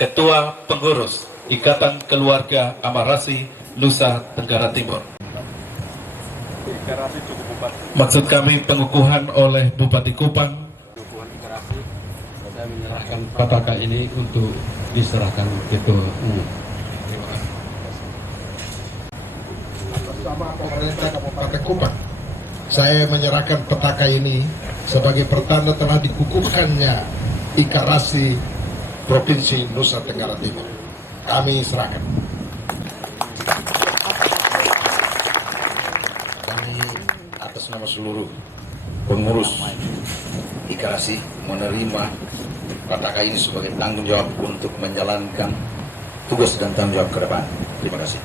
Ketua Pengurus Ikatan Keluarga Amarasi Nusa Tenggara Timur. Maksud kami pengukuhan oleh Bupati Kupang. Saya menyerahkan pataka ini untuk diserahkan Ketua Umum. Bersama pemerintah Kabupaten Kupang, saya menyerahkan petaka ini sebagai pertanda telah dikukuhkannya Ikarasi Provinsi Nusa Tenggara Timur. Kami serahkan. Kami atas nama seluruh pengurus Ikarasi menerima pataka ini sebagai tanggung jawab untuk menjalankan tugas dan tanggung jawab ke depan. Terima kasih.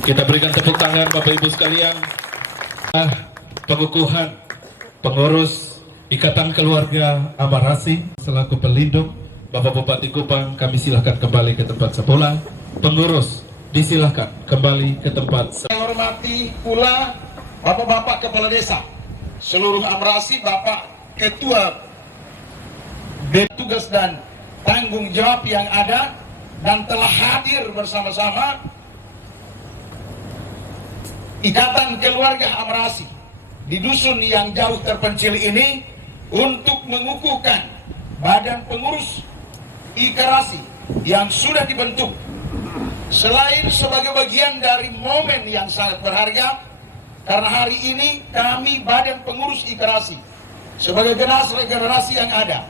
Kita berikan tepuk tangan Bapak Ibu sekalian. Pengukuhan pengurus Ikatan Keluarga Amarasi selaku pelindung Bapak Bupati Kupang, kami silahkan kembali ke tempat semula. Pengurus disilahkan kembali ke tempat. Saya hormati pula Bapak-Bapak Kepala Desa, seluruh Amarasi, Bapak Ketua tugas dan tanggung jawab yang ada dan telah hadir bersama-sama Ikatan Keluarga Amarasi di dusun yang jauh terpencil ini untuk mengukuhkan badan pengurus Ikarasi yang sudah dibentuk. Selain sebagai bagian dari momen yang sangat berharga, karena hari ini kami badan pengurus Ikarasi sebagai generasi yang ada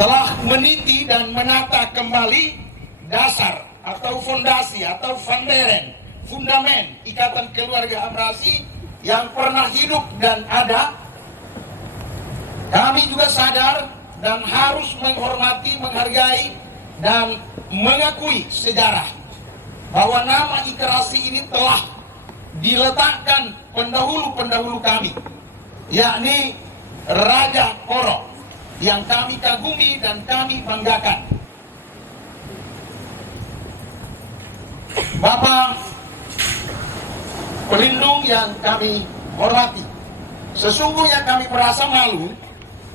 telah meniti dan menata kembali dasar atau fondasi atau fundamen Ikatan Keluarga Amarasi yang pernah hidup dan ada. Kami juga sadar dan harus menghormati, menghargai dan mengakui sejarah bahwa nama Ikarasi ini telah diletakkan pendahulu-pendahulu kami, yakni Raja Koro, yang kami kagumi dan kami banggakan. Bapak pelindung yang kami hormati, sesungguhnya kami merasa malu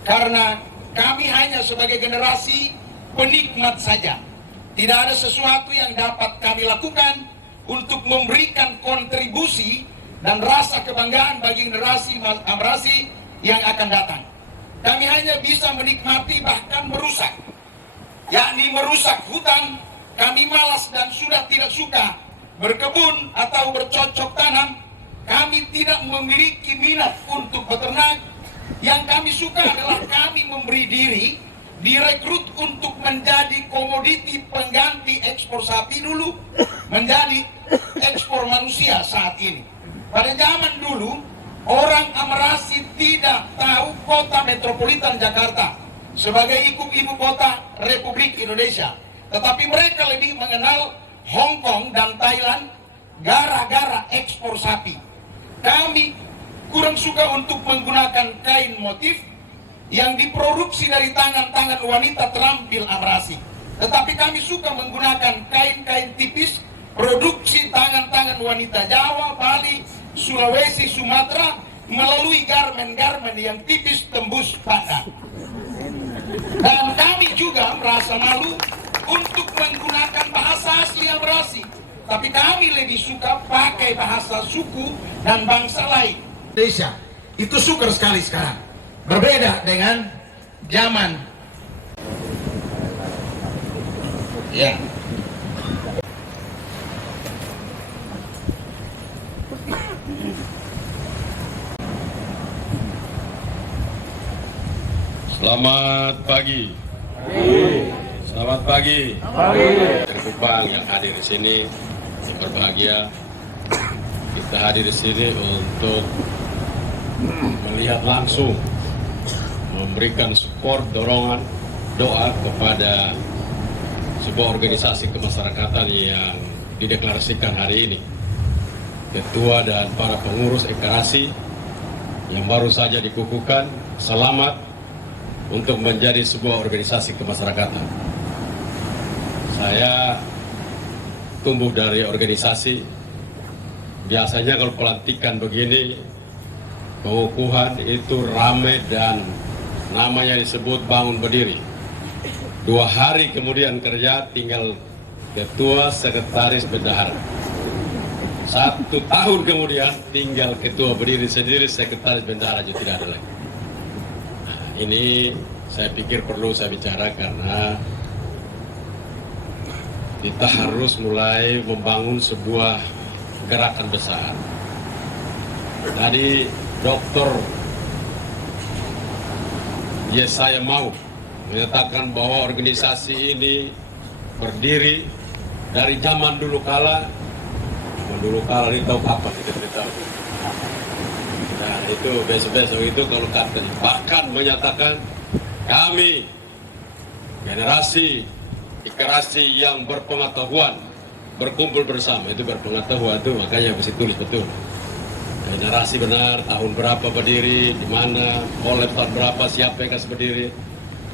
karena kami hanya sebagai generasi penikmat saja. Tidak ada sesuatu yang dapat kami lakukan untuk memberikan kontribusi dan rasa kebanggaan bagi generasi Amarasi yang akan datang. Kami hanya bisa menikmati, bahkan merusak, yakni merusak hutan. Kami malas dan sudah tidak suka berkebun atau bercocok tanam. Kami tidak memiliki minat untuk beternak. Yang kami suka adalah kami memberi diri, direkrut untuk menjadi komoditi pengganti ekspor sapi dulu, menjadi ekspor manusia saat ini. Pada zaman dulu, orang Amarasi tidak tahu kota metropolitan Jakarta sebagai ibu kota Republik Indonesia. Tetapi mereka lebih mengenal Hong Kong dan Thailand gara-gara ekspor sapi. Kami kurang suka untuk menggunakan kain motif yang diproduksi dari tangan-tangan wanita terampil Amarasi. Tetapi kami suka menggunakan kain-kain tipis produksi tangan-tangan wanita Jawa, Bali, Sulawesi, Sumatera melalui garmen-garmen yang tipis tembus pandang. Dan kami juga merasa malu untuk menggunakan bahasa asli Amarasi, tapi kami lebih suka pakai bahasa suku dan bangsa lain. Indonesia itu sukar sekali sekarang, berbeda dengan zaman. Ya. Selamat pagi. Selamat pagi. Dari Kupang yang hadir di sini, yang berbahagia. Kita hadir di sini untuk melihat langsung, memberikan support, dorongan, doa kepada sebuah organisasi kemasyarakatan yang dideklarasikan hari ini. Ketua dan para pengurus Ikarasi yang baru saja dikukuhkan, selamat untuk menjadi sebuah organisasi kemasyarakatan. Saya tumbuh dari organisasi. Biasanya kalau pelantikan begini, pengukuhan itu ramai dan namanya disebut bangun berdiri. 2 hari kemudian kerja tinggal ketua sekretaris bendahara. 1 tahun kemudian tinggal ketua berdiri sendiri, sekretaris bendahara juga tidak ada lagi. Nah, ini saya pikir perlu saya bicara karena kita harus mulai membangun sebuah gerakan besar. Tadi Dr. Yesaya Mau menyatakan bahwa organisasi ini berdiri dari zaman dulu kala. Dulu kala ini tahu kapan kita tahu. Nah itu besok-besok itu kalau kata bahkan menyatakan kami generasi ikarasi yang berpengetahuan berkumpul bersama, itu berpengetahuan itu makanya mesti tulis betul. Generasi benar, tahun berapa berdiri, di mana, oleh tahun berapa, siapa yang kasih berdiri.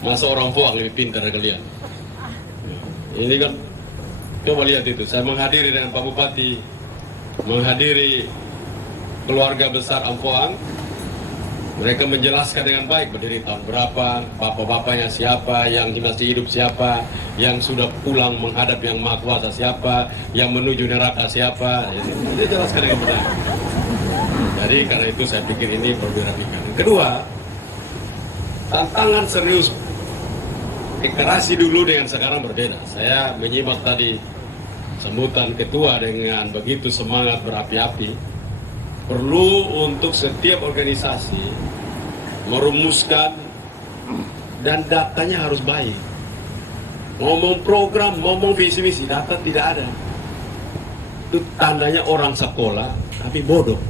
Masa orang Poang lebih pintar dari kalian. Ini kan, coba lihat itu. Saya menghadiri dengan Pak Bupati, menghadiri keluarga besar Ampoang. Mereka menjelaskan dengan baik berdiri tahun berapa, bapak-bapaknya siapa, yang masih hidup siapa, yang sudah pulang menghadap yang Maha Kuasa siapa, yang menuju neraka siapa. Dia jelaskan dengan benar. Jadi karena itu saya pikir ini perlu dirapikan. Kedua, tantangan serius deklarasi dulu dengan sekarang berbeda. Saya menyimak tadi sambutan ketua dengan begitu semangat berapi-api. Perlu untuk setiap organisasi merumuskan dan datanya harus baik. Ngomong program, ngomong visi misi, data tidak ada. Itu tandanya orang sekolah tapi bodoh.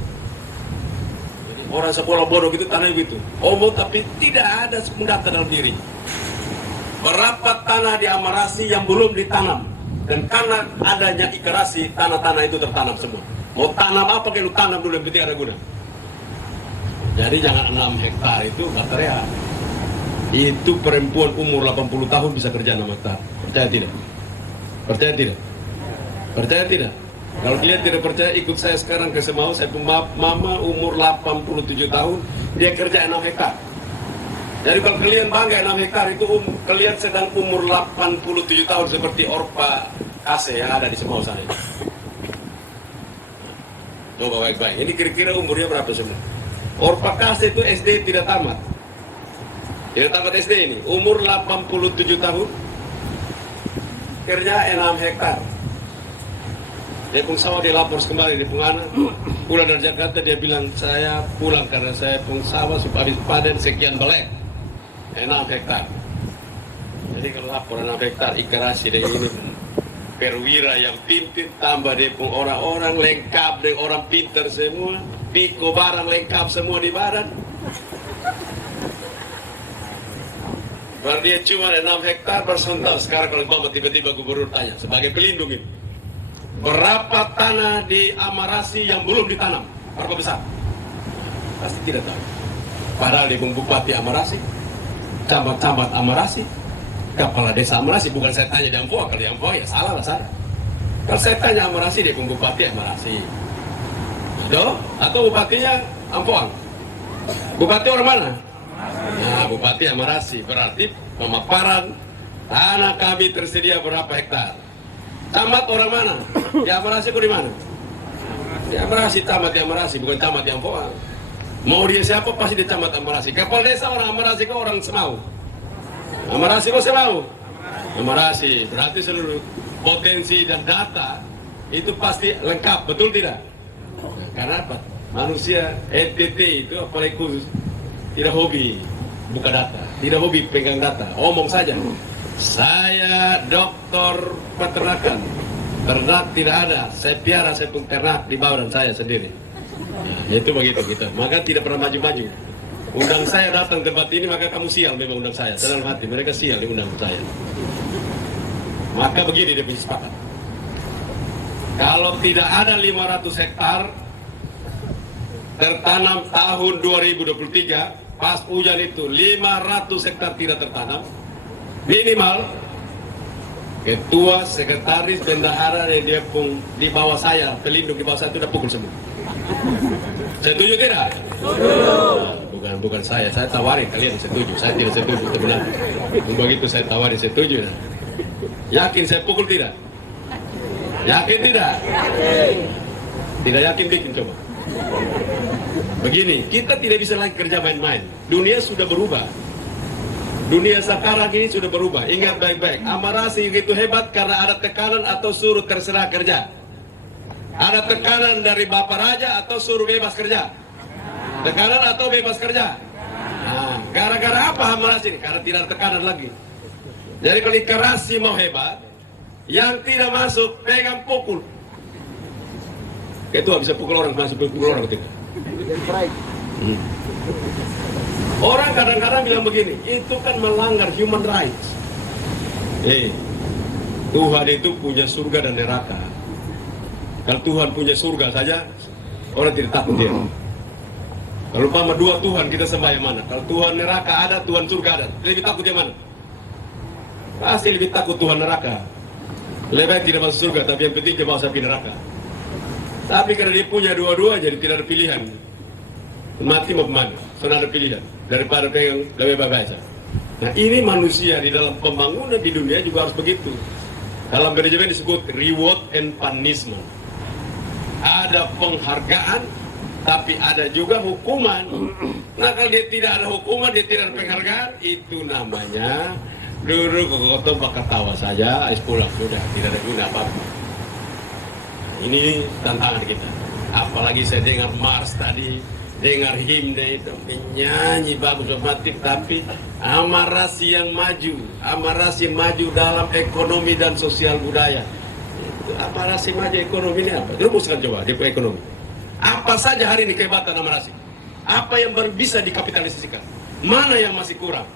Jadi orang sekolah bodoh gitu tandanya begitu. Omong tapi tidak ada data dalam diri. Berapa tanah di Amarasi yang belum ditanam, dan karena adanya ikarasi tanah-tanah itu tertanam semua. Mau tanam apa kayak lu tanam dulu, yang penting ada guna. Jadi jangan 6 hektar itu baterai. Itu perempuan umur 80 tahun bisa kerja 6 hektar. Percaya tidak? Percaya tidak? Percaya tidak? Kalau kalian tidak percaya, ikut saya sekarang ke Semau. Saya punya mama umur 87 tahun, dia kerja 6 hektar. Jadi kalau kalian bangga 6 hektar itu kalian sedang umur 87 tahun seperti Orpa Kase yang ada di Semau sana. Coba baik-baik. Ini kira-kira umurnya berapa semua? Orpa Kase itu SD tidak tamat. Tidak tamat SD ini. Umur 87 tahun. Kerja 6 hektar. Dia pun sawah, dia lapor kembali di Pungana. Pulang dari Jakarta dia bilang, saya pulang karena saya pun sawah habis panen sekian belek. 6 hektar. Jadi kalau lapor 6 hektar ikarasi dari ini perwira yang pimpin, tambah dia pun orang-orang lengkap dengan orang pintar semua, piko barang lengkap semua di badan. Baru dia cuma 6 hektar bersental. Sekarang kalau Bapak tiba-tiba gubernur tanya sebagai pelindung ini, berapa tanah di Amarasi yang belum ditanam? Berapa besar? Pasti tidak tahu. Padahal di Bupati Amarasi, camat-camat Amarasi, kepala desa Amarasi, bukan saya tanya di Ampoang. Kalau di Ampoang ya salah lah saya. Kalau saya tanya Amarasi, dia Bupati Amarasi. Atau bupatinya Ampoang. Bupati orang mana? Nah, Bupati Amarasi. Berarti pemaparan tanah kami tersedia berapa hektar. Camat orang mana? Di Amarasi kok di mana? Di Amarasi, camat di Amarasi, bukan camat di Ampoang. Mau dia siapa pasti dia camat Amarasi. Kepala desa orang Amarasi kok orang Semau. Amarasi kok Semau? Amarasi. Berarti seluruh potensi dan data itu pasti lengkap, betul tidak? Karena apa? Manusia NTT itu apalagi khusus tidak hobi buka data, tidak hobi pegang data, omong saja. Saya dokter peternakan, ternak tidak ada, saya piara, saya pun ternak di badan saya sendiri. Ya, itu begitu kita, maka tidak pernah maju-maju. Undang saya datang ke tempat ini, maka kamu sial memang undang saya. Dalam hati mereka sial diundang saya. Maka begini dia sepakat. Kalau tidak ada 500 hektar tertanam tahun 2023, pas hujan itu 500 hektar tidak tertanam, minimal ketua, sekretaris, bendahara yang dia pun di bawah saya, pelindung di bawah saya itu udah pukul semua. Setuju tidak? Setuju. bukan saya tawarin kalian setuju, saya tidak setuju sebenarnya. Begitu saya tawarin setuju, nah. Yakin saya pukul tidak? Yakin tidak? Tidak yakin bikin coba. Begini, kita tidak bisa lagi kerja main-main. Dunia sudah berubah. Dunia sekarang ini sudah berubah. Ingat baik-baik, amarasi itu hebat karena ada tekanan atau suruh terserah kerja. Ada tekanan dari Bapak Raja atau suruh bebas kerja. Tekanan atau bebas kerja. Nah, gara-gara apa amarasi ini? Karena tidak ada tekanan lagi. Jadi kalau ikarasi mau hebat, yang tidak masuk pegang pukul. Ketua bisa pukul orang, masuk pukul orang ketika. Orang kadang-kadang bilang begini, itu kan melanggar human rights. Tuhan itu punya surga dan neraka. Kalau Tuhan punya surga saja, orang tidak takut dia. Kalau umpama dua Tuhan kita sembah yang mana? Kalau Tuhan neraka ada, Tuhan surga ada, lebih takut yang mana? Pasti lebih takut Tuhan neraka. Lebih baik tidak masuk surga, tapi yang penting dia masuk api neraka. Tapi karena dia punya dua-dua, jadi tidak ada pilihan. Mati mau kemana? Sudah ada pilihan. Daripada pegang lebih baik. Nah ini manusia di dalam pembangunan di dunia juga harus begitu. Dalam manajemen disebut reward and punishment. Ada penghargaan, tapi ada juga hukuman. Nah kalau dia tidak ada hukuman, dia tidak ada penghargaan, itu namanya duduk kokoto bakal tawa saja, habis pulang sudah, tidak ada guna apa-apa. Ini tantangan kita. Apalagi saya dengar Mars tadi, dengar himne itu menyanyi bagus otomatis, tapi amarasi yang maju dalam ekonomi dan sosial budaya. Amarasi maju ekonomi ini apa? Rumuskan coba di ekonomi. Apa saja hari ini kehebatan amarasi? Apa yang baru bisa dikapitalisasikan? Mana yang masih kurang?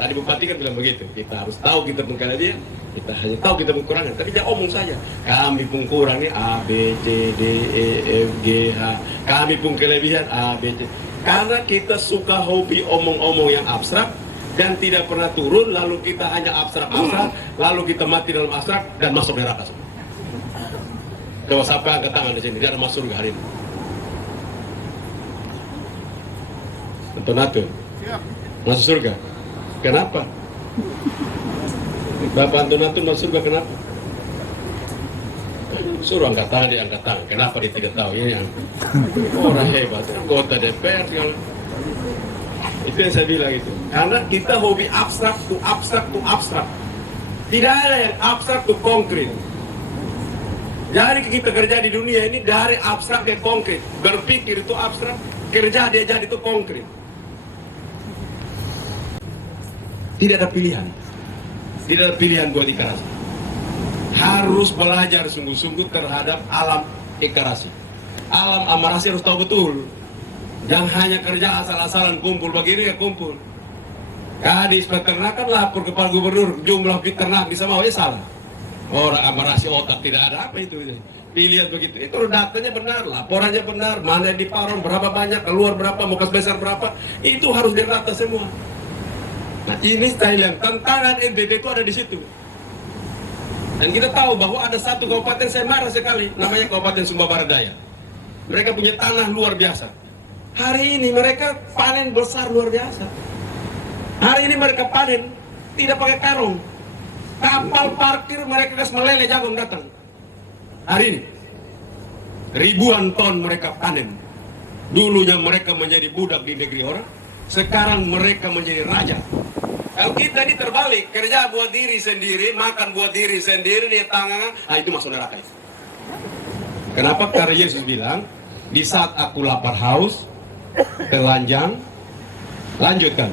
Tadi Bupati kan bilang begitu. Kita harus tahu kita pun kelebihan, kita hanya tahu kita pun kekurangan. Tapi jangan omong saja. Kami pun kurang nih A, B, C, D, E, F, G, H. Kami pun kelebihan A, B, C. Karena kita suka hobi omong-omong yang abstrak dan tidak pernah turun, lalu kita hanya abstrak-abstrak, lalu kita mati dalam abstrak dan masuk neraka semua. Coba siapa angkat tangan di sini? Dia ada masuk surga hari ini. Antonato, masuk surga. Kenapa? Bapak Antonato masuk surga kenapa? Suruh angkat tangan, dia angkat tangan. Kenapa dia tidak tahu? Ini yang orang hebat, anggota DPR segala. Itu yang saya bilang itu. Karena kita hobi abstrak to abstrak. Tidak ada yang abstrak to konkret. Jadi kita kerja di dunia ini dari abstrak ke konkret. Berpikir itu abstrak, kerja dia jadi itu konkret. Tidak ada pilihan. Tidak ada pilihan buat ikarasi. Harus belajar sungguh-sungguh terhadap alam ikarasi. Alam amarasi harus tahu betul. Jangan hanya kerja asal-asalan kumpul begini ya kumpul. Kadis peternakan lapor ke Pak Gubernur jumlah peternak bisa mau ya salah. Orang amarasi otak tidak ada apa itu. Pilihan begitu. Itu datanya benar, laporannya benar, mana yang diparon, berapa banyak, keluar berapa, mukas besar berapa. Itu harus dirata semua. Nah ini style yang tantangan NTT itu ada di situ. Dan kita tahu bahwa ada satu kabupaten saya marah sekali, namanya Kabupaten Sumba Barat Daya. Mereka punya tanah luar biasa. Hari ini mereka panen besar luar biasa. Hari ini mereka panen tidak pakai karung. Kapal parkir mereka kas meleleh jagung datang. Hari ini ribuan ton mereka panen. Dulunya mereka menjadi budak di negeri orang, sekarang mereka menjadi raja. Kalau kita ini terbalik, kerja buat diri sendiri, makan buat diri sendiri, dia tangan, nah itu masuk neraka. Kenapa? Karena Yesus bilang, di saat aku lapar haus, telanjang, lanjutkan,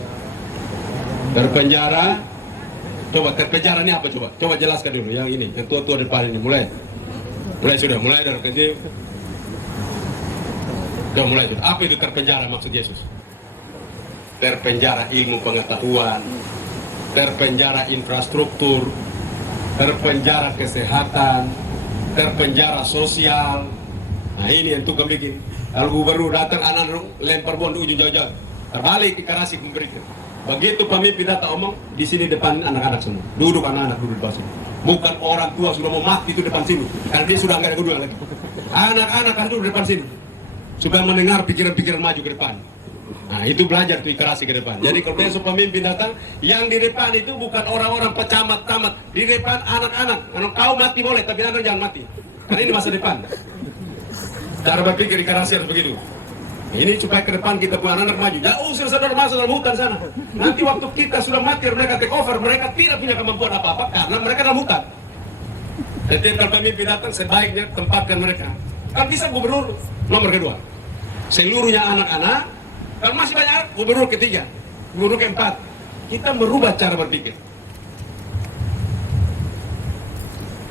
terpenjara. Coba terpenjara ini apa coba? Coba jelaskan dulu yang ini, yang tua-tua depan ini. Mulai dari kecil. Coba mulai. Apa itu terpenjara maksud Yesus? Terpenjara ilmu pengetahuan, terpenjara infrastruktur, terpenjara kesehatan, terpenjara sosial. Nah ini yang tukang bikin. Kalau gubernur datang anak lempar bom di ujung jauh-jauh, terbalik ikarasi memberikan. Begitu pemimpin datang omong, di sini depan anak-anak semua. Duduk anak-anak duduk di depan sini. Bukan orang tua sudah mau mati itu depan sini. Karena dia sudah nggak ada kedua lagi. Anak-anak harus duduk di depan sini. Supaya mendengar pikiran-pikiran maju ke depan. Nah, itu belajar tuh ikrasi ke depan. Jadi kalau besok pemimpin datang, yang di depan itu bukan orang-orang pecamat-camat. Di depan anak-anak. Kau mati boleh, tapi anak jangan mati. Karena ini masa depan. Cara berpikir ikrasi harus begitu. Ini supaya ke depan kita punya anak maju. Ya usir saudara masuk dalam hutan sana. Nanti waktu kita sudah mati, mereka take over, mereka tidak punya kemampuan apa-apa karena mereka dalam hutan. Jadi kalau pemimpin datang, sebaiknya tempatkan mereka. Kan bisa gubernur nomor kedua. Seluruhnya anak-anak. Kalau masih banyak, gubernur ketiga, gubernur keempat. Kita merubah cara berpikir.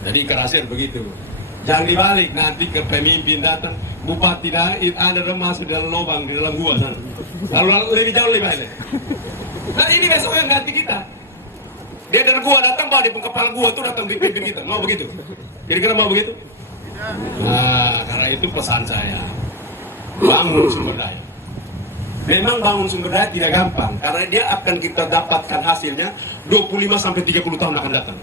Jadi kerasian begitu. Jangan dibalik, nanti ke pemimpin datang, bupati ada masuk di dalam lubang, di dalam gua sana. Lalu lebih jauh lebih baik. Nah ini besok yang ganti kita. Dia dari gua datang, bawa di kepala gua tuh datang di pimpin kita. Mau begitu? Kira-kira mau begitu? Nah, karena itu pesan saya. Bangun sumber daya. Memang bangun sumber daya tidak gampang, karena dia akan kita dapatkan hasilnya 25-30 tahun akan datang.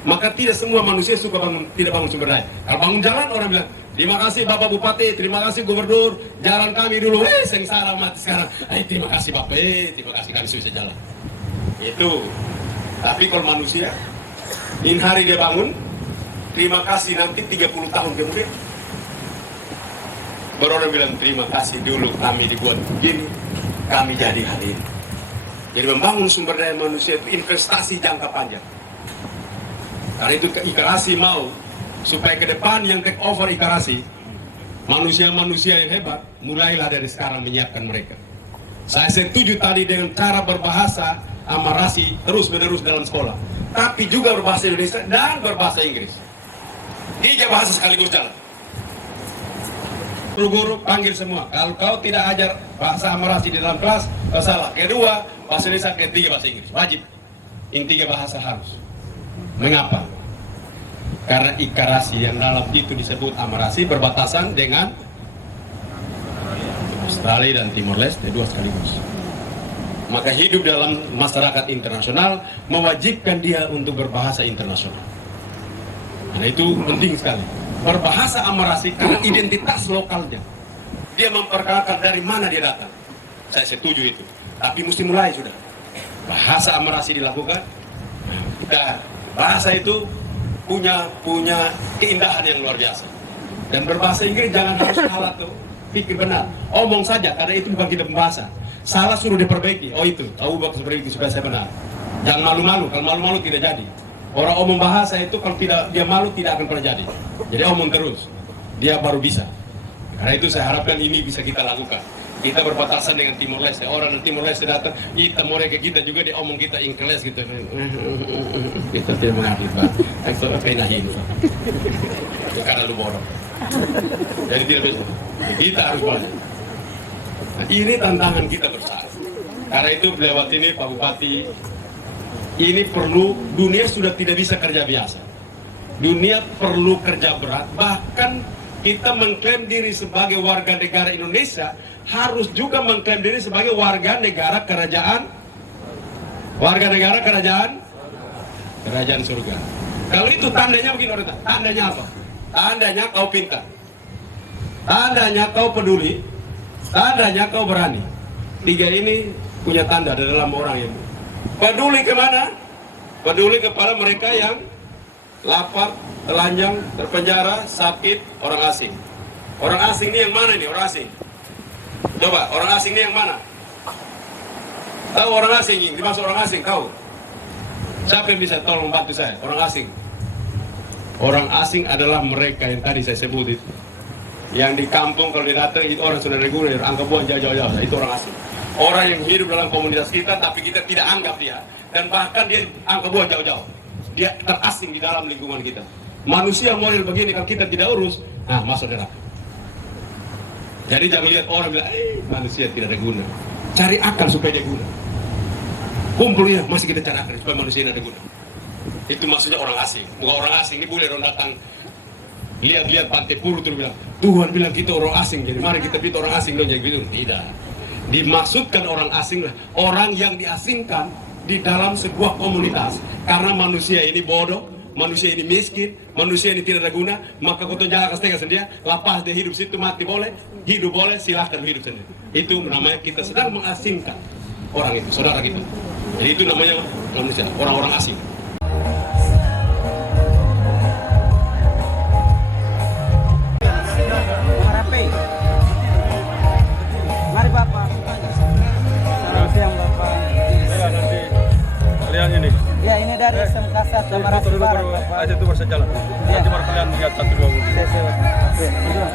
Maka tidak semua manusia suka tidak bangun sumber daya. Kalau bangun jalan, orang bilang, terima kasih Bapak Bupati, terima kasih Gubernur, jalan kami dulu, sengsara mati sekarang. Terima kasih Bapak, terima kasih kami bisa jalan. Itu. Tapi kalau manusia, in hari dia bangun, terima kasih nanti 30 tahun kemudian. Baru orang bilang terima kasih dulu kami dibuat begini, kami jadi hari ini. Jadi membangun sumber daya manusia itu investasi jangka panjang. Karena itu ikrasi mau supaya ke depan yang take over ikrasi, manusia-manusia yang hebat, mulailah dari sekarang menyiapkan mereka. Saya setuju tadi dengan cara berbahasa amarasi terus-menerus dalam sekolah, tapi juga berbahasa Indonesia dan berbahasa Inggris. 3 bahasa sekaligus jalan. Guru panggil semua. Kalau kau tidak ajar bahasa amarasi di dalam kelas, salah. Kedua, bahasa Indonesia. Ketiga, bahasa Inggris. Wajib. Ini 3 bahasa harus. Mengapa? Karena ikrasi yang dalam itu disebut amarasi berbatasan dengan Australia dan Timor Leste, 2 sekaligus. Maka hidup dalam masyarakat internasional mewajibkan dia untuk berbahasa internasional. Karena itu penting sekali. Berbahasa amarasi karena identitas lokalnya. Dia memperkenalkan dari mana dia datang. Saya setuju itu. Tapi mesti mulai sudah. Bahasa amarasi dilakukan. Kita bahasa itu punya keindahan yang luar biasa. Dan berbahasa Inggris jangan harus salah tuh. Pikir benar. Omong saja karena itu bukan kita membahasa. Salah suruh diperbaiki. Oh itu. Tahu bakal perbaiki supaya saya benar. Jangan malu-malu. Kalau malu-malu tidak jadi. Orang omong bahasa itu kalau tidak dia malu tidak akan pernah jadi. Jadi omong terus, dia baru bisa. Karena itu saya harapkan ini bisa kita lakukan. Kita berbatasan dengan Timor Leste. Orang dari Timor Leste datang, kita mereka kita juga dia omong kita Inggris gitu. Kita tidak mengerti Pak. Itu penahin. Itu karena lu bodoh. Jadi tidak bisa. Kita harus banyak. Nah, ini tantangan kita bersama. Karena itu lewat ini Pak Bupati. Ini perlu, dunia sudah tidak bisa kerja biasa. Dunia perlu kerja berat. Bahkan kita mengklaim diri sebagai warga negara Indonesia, harus juga mengklaim diri sebagai warga negara kerajaan. Warga negara kerajaan surga. Kalau itu tandanya begini orang, tandanya apa? Tandanya kau pintar. Tandanya kau peduli. Tandanya kau berani. 3 ini punya tanda di dalam orang ini. Peduli kemana? Peduli kepada mereka yang lapar, telanjang, terpenjara, sakit, orang asing. Orang asing ini yang mana nih? Orang asing. Coba, orang asing ini yang mana? Tahu orang asing ini? Dimaksud orang asing, tahu? Siapa yang bisa tolong bantu saya? Orang asing. Orang asing adalah mereka yang tadi saya sebut itu. Yang di kampung kalau dia datang itu orang sudah reguler, angka buang jauh-jauh, itu orang asing. Orang yang hidup dalam komunitas kita, tapi kita tidak anggap dia. Dan bahkan dia angka buah jauh-jauh. Dia terasing di dalam lingkungan kita. Manusia model begini, kalau kita tidak urus, masuk neraka. Jadi jangan lihat orang bilang, manusia tidak ada guna. Cari akal supaya dia guna. Kumpulnya, masih kita cari akal supaya manusia ini ada guna. Itu maksudnya orang asing. Bukan orang asing, ini boleh orang datang. Lihat-lihat Pantai Puru terus bilang, Tuhan bilang kita orang asing, jadi mari kita pilih orang asing dong, jadi gitu. Tidak. Dimaksudkan orang asing lah, orang yang diasingkan di dalam sebuah komunitas karena manusia ini bodoh, manusia ini miskin, manusia ini tidak ada guna, maka kau jaga setengah sendiri, lepas dia hidup situ, mati boleh, hidup boleh, silahkan hidup sendiri. Itu namanya kita sedang mengasingkan orang itu, saudara kita. Jadi itu namanya manusia, orang-orang asing. Mari Bapak. Selamat siang Bapak. Ya nanti kalian ini. Ya ini dari SMK sama Rasi Barat Bapak. Itu baru saja. Nanti baru kalian lihat 1-2 mobil. Saya.